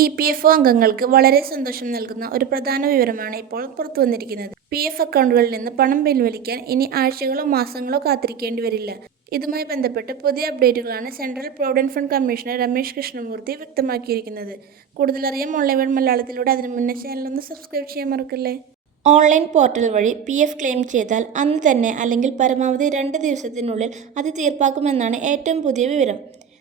EPFO അംഗങ്ങൾക്ക് വളരെ സന്തോഷം നൽകുന്ന ഒരു പ്രധാന വിവരമാണ് ഇപ്പോൾ പുറത്തുവന്നിരിക്കുന്നത്. PF അക്കൗണ്ടുകളിൽ നിന്ന് പണം പിൻവലിക്കാൻ ഇനി ആഴ്ചകളോ മാസങ്ങളോ കാത്തിരിക്കേണ്ടി വരില്ല. ഇതുമായി ബന്ധപ്പെട്ട് പുതിയ അപ്ഡേറ്റുകളാണ് central provident fund commissioner Ramesh Krishnamurthy വ്യക്തമാക്കിയിരിക്കുന്നത്. കൂടുതലറിയാൻ ഓൺലൈൻ മലയാളത്തിലൂടെ അതിനു മുന്നേ ചാനലൊന്ന് സബ്സ്ക്രൈബ് ചെയ്യാൻ മറക്കല്ലേ. ഓൺലൈൻ പോർട്ടൽ വഴി PF ക്ലെയിം ചെയ്താൽ അന്ന് തന്നെ അല്ലെങ്കിൽ പരമാവധി 2 ദിവസത്തിനുള്ളിൽ അത് തീർപ്പാക്കുമെന്നാണ് ഏറ്റവും പുതിയ വിവരം.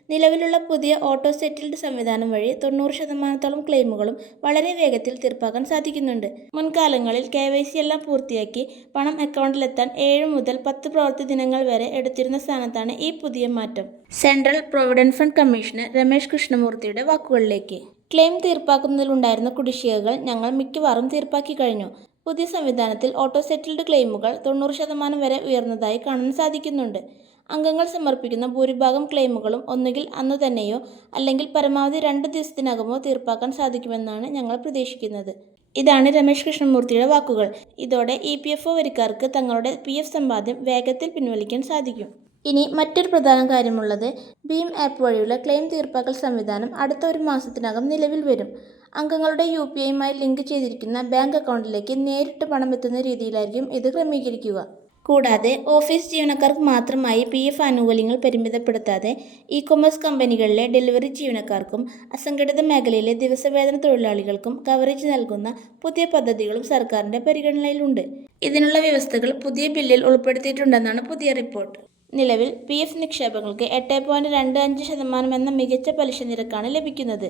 നിലവിലുള്ള പുതിയ ഓട്ടോ സെറ്റിൽഡ് സംവിധാനം വഴി 90% ക്ലെയിമുകളും വളരെ വേഗത്തിൽ തീർപ്പാക്കാൻ സാധിക്കുന്നുണ്ട്. മുൻകാലങ്ങളിൽ KYC എല്ലാം പൂർത്തിയാക്കി പണം അക്കൗണ്ടിലെത്താൻ 7 മുതൽ 10 പ്രവൃത്തി ദിനങ്ങൾ വരെ എടുത്തിരുന്ന സ്ഥാനത്താണ് ഈ പുതിയ മാറ്റം. Central provident fund commissioner Ramesh കൃഷ്ണമൂർത്തിയുടെ വാക്കുകളിലേക്ക്. ക്ലെയിം തീർപ്പാക്കുന്നതിലുണ്ടായിരുന്ന കുടിശ്ശികകൾ ഞങ്ങൾ മിക്കവാറും തീർപ്പാക്കി കഴിഞ്ഞു. പുതിയ സംവിധാനത്തിൽ ഓട്ടോ സെറ്റിൽഡ് ക്ലെയിമുകൾ 90% വരെ ഉയർന്നതായി കാണാൻ സാധിക്കുന്നുണ്ട്. അംഗങ്ങൾ സമർപ്പിക്കുന്ന ഭൂരിഭാഗം ക്ലെയിമുകളും ഒന്നുകിൽ അന്നു തന്നെയോ അല്ലെങ്കിൽ പരമാവധി 2 ദിവസത്തിനകമോ തീർപ്പാക്കാൻ സാധിക്കുമെന്നാണ് ഞങ്ങൾ പ്രതീക്ഷിക്കുന്നത്. ഇതാണ് രമേശ് കൃഷ്ണമൂർത്തിയുടെ വാക്കുകൾ. ഇതോടെ EPFO വരിക്കാർക്ക് തങ്ങളുടെ PF സമ്പാദ്യം വേഗത്തിൽ പിൻവലിക്കാൻ സാധിക്കും. ഇനി മറ്റൊരു പ്രധാന കാര്യമുള്ളത് ഭീം ആപ്പ് വഴിയുള്ള ക്ലെയിം തീർപ്പാക്കൽ സംവിധാനം അടുത്ത 1 മാസത്തിനകം നിലവിൽ വരും. അംഗങ്ങളുടെ UPIയുമായി ലിങ്ക് ചെയ്തിരിക്കുന്ന ബാങ്ക് അക്കൗണ്ടിലേക്ക് നേരിട്ട് പണം എത്തുന്ന രീതിയിലായിരിക്കും ഇത് ക്രമീകരിക്കുക. കൂടാതെ ഓഫീസ് ജീവനക്കാർക്ക് മാത്രമായി PF ആനുകൂല്യങ്ങൾ പരിമിതപ്പെടുത്താതെ ഇ-കൊമേഴ്സ് കമ്പനികളിലെ ഡെലിവറി ജീവനക്കാർക്കും അസംഘടിത മേഖലയിലെ ദിവസവേതന തൊഴിലാളികൾക്കും കവറേജ് നൽകുന്ന പുതിയ പദ്ധതികളും സർക്കാരിൻ്റെ പരിഗണനയിലുണ്ട്. ഇതിനുള്ള വ്യവസ്ഥകൾ പുതിയ ബില്ലിൽ ഉൾപ്പെടുത്തിയിട്ടുണ്ടെന്നാണ് പുതിയ റിപ്പോർട്ട്. നിലവിൽ PF നിക്ഷേപങ്ങൾക്ക് 8.25% എന്ന മികച്ച പലിശ നിരക്കാണ് ലഭിക്കുന്നത്.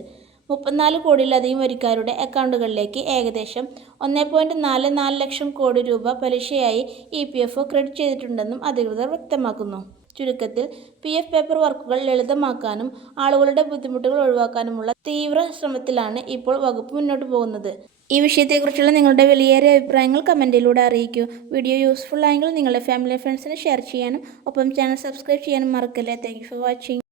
34 കോടിയിലധികം വരിക്കാരുടെ അക്കൗണ്ടുകളിലേക്ക് ഏകദേശം 1.44 ലക്ഷം കോടി രൂപ പലിശയായി EPFO ക്രെഡിറ്റ് ചെയ്തിട്ടുണ്ടെന്നും അധികൃതർ വ്യക്തമാക്കുന്നു. ചുരുക്കത്തിൽ PF പേപ്പർ വർക്കുകൾ ലളിതമാക്കാനും ആളുകളുടെ ബുദ്ധിമുട്ടുകൾ ഒഴിവാക്കാനുമുള്ള തീവ്ര ശ്രമത്തിലാണ് ഇപ്പോൾ വകുപ്പ് മുന്നോട്ട് പോകുന്നത്. ഈ വിഷയത്തെക്കുറിച്ചുള്ള നിങ്ങളുടെ വിലയേറിയ അഭിപ്രായങ്ങൾ കമൻറ്റിലൂടെ അറിയിക്കൂ. വീഡിയോ യൂസ്ഫുൾ ആയെങ്കിൽ നിങ്ങളുടെ ഫാമിലി ഫ്രണ്ട്സിന് ഷെയർ ചെയ്യാനും ഒപ്പം ചാനൽ സബ്സ്ക്രൈബ് ചെയ്യാനും മറക്കല്ലേ. Thank you for watching.